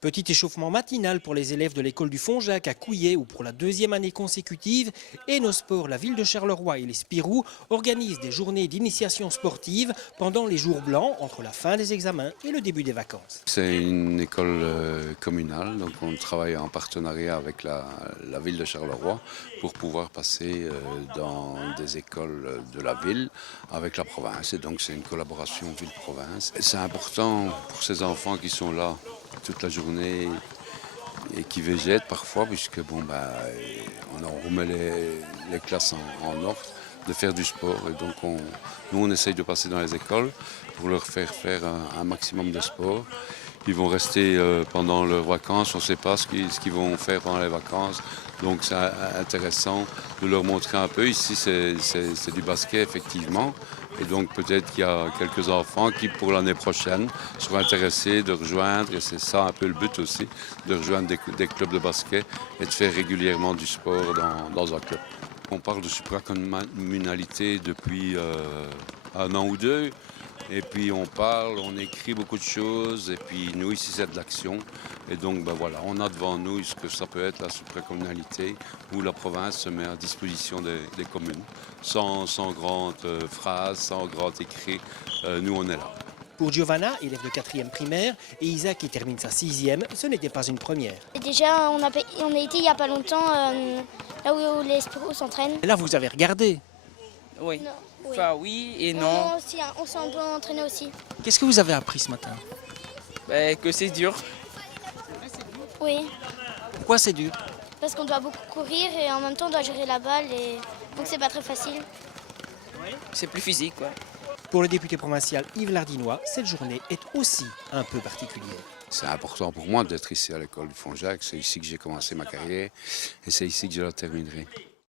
Petit échauffement matinal pour les élèves de l'école du Fond-Jacques à Couillet où pour la deuxième année consécutive, Enosport, la ville de Charleroi et les Spirou organisent des journées d'initiation sportive pendant les jours blancs entre la fin des examens et le début des vacances. C'est une école communale, donc on travaille en partenariat avec la ville de Charleroi pour pouvoir passer dans des écoles de la ville avec la province. Et donc c'est une collaboration ville-province. C'est important pour ces enfants qui sont là toute la journée et qui végètent parfois, puisque on remet les classes en ordre, de faire du sport. Et donc nous on essaye de passer dans les écoles pour leur faire un maximum de sport. Ils vont rester pendant leurs vacances, on ne sait pas ce qu'ils vont faire pendant les vacances. Donc c'est intéressant de leur montrer un peu. Ici c'est du basket effectivement. Et donc peut-être qu'il y a quelques enfants qui pour l'année prochaine seront intéressés de rejoindre, et c'est ça un peu le but aussi, de rejoindre des clubs de basket et de faire régulièrement du sport dans un club. On parle de supracommunalité depuis un an ou deux. Et puis on parle, on écrit beaucoup de choses, et puis nous ici c'est de l'action. Et donc voilà, on a devant nous ce que ça peut être la supracommunalité, où la province se met à disposition des communes, sans grandes phrases, sans grand écrit, nous on est là. Pour Giovanna, élève de 4e primaire, et Isaac qui termine sa 6e, ce n'était pas une première. Et déjà, on a été il n'y a pas longtemps là où les Spirou s'entraînent. Et là vous avez regardé. Oui. Non, oui. Enfin oui et non. On s'est un peu entraîné aussi. Qu'est-ce que vous avez appris ce matin? Que c'est dur. Oui, Pourquoi c'est dur? parce qu'on doit beaucoup courir et en même temps on doit gérer la balle et donc c'est pas très facile. C'est plus physique, quoi. Pour le député provincial Yves Lardinois, cette journée est aussi un peu particulière. C'est important pour moi d'être ici à l'école du Fond-Jacques. C'est ici que j'ai commencé ma carrière et c'est ici que je la terminerai.